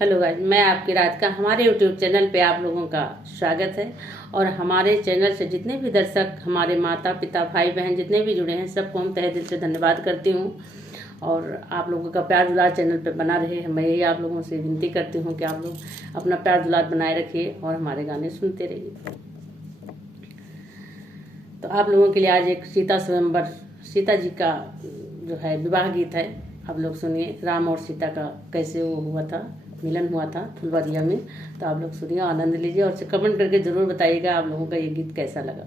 Hello guys, मैं आपकी राधिका। हमारे यूट्यूब चैनल पे आप लोगों का स्वागत है। और हमारे चैनल से जितने भी दर्शक, हमारे माता पिता भाई बहन जितने भी जुड़े हैं, सबको हम तहे दिल से धन्यवाद करती हूँ। और आप लोगों का प्यार दुलार चैनल पे बना रहे। मैं यही आप लोगों से विनती करती हूँ कि आप लोग अपना प्यार दुलार बनाए रखिए और हमारे गाने सुनते रहिए। तो आप लोगों के लिए आज एक सीता स्वयंवर, सीता जी का जो है विवाह गीत है। आप लोग सुनिए, राम और सीता का कैसे वो हुआ था, मिलन हुआ था फुलवारिया में। तो आप लोग सुनिए, आनंद लीजिए और कमेंट करके जरूर बताइएगा आप लोगों का ये गीत कैसा लगा।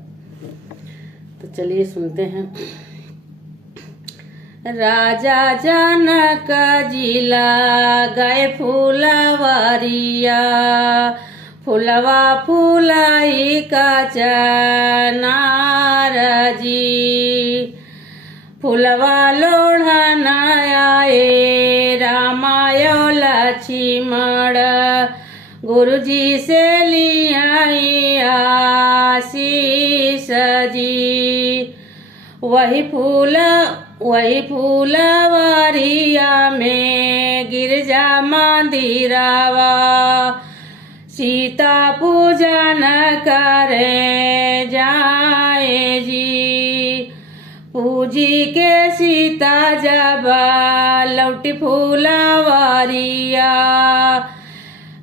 तो चलिए सुनते हैं। राजा जनक जिला गए फुलवारिया, फुलवा फुलाई का चनार जी, फुलवा लोढ़न आए रामायो लक्ष्मण, गुरुजी से लियाई आशीष जी। वही फूलवारिया में गिरजा मंदिरावा, सीता पूजन करे जाए जी। पूजी के सीता जब लौटी फूलवारिया,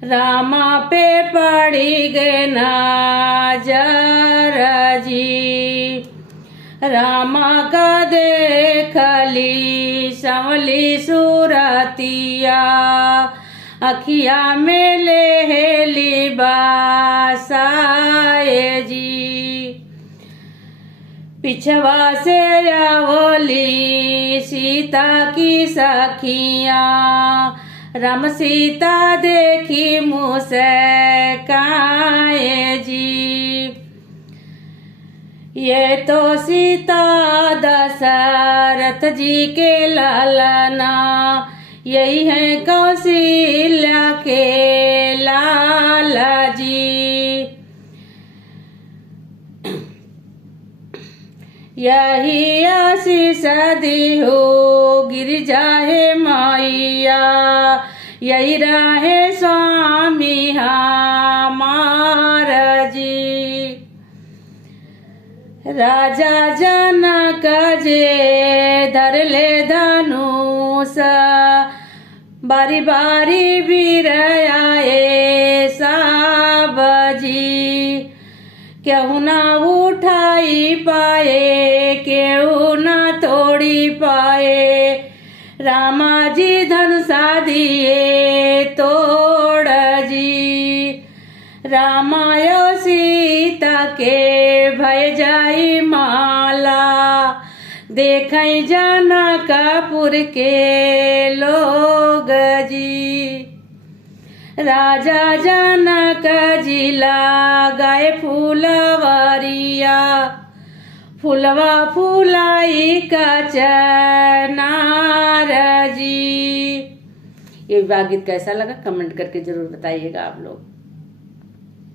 रामा पे पड़ी गए नजर जी। रामा का देखली संवली सूरतिया, अखिया में लेहली बासाए जी। पिछवा से आवली सीता की सखिया, राम सीता देखी मुस्काए जी। ये तो सीता दशरथ जी के लालना, यही है कौशल्या के लाला जी। यही आशीष दी हो गिरिजा है मैया, यही रहे स्वामी हमारा जी। राजा जनक जे धर ले धनुष, बारी बारी वीर आए सब जी। केहू ना उठाई पाए, केहू ना तोड़ी पाए, रामा जी धनुषा दिए तोड़ जी। रामायो सीता के भय जाई माला, देखई जनकपुर के लोग जी। राजा जनक जिला गए फुलवारिया, फुलवा फुलाई का चनार जी। ये विवाह गीत कैसा लगा कमेंट करके जरूर बताइएगा आप लोग।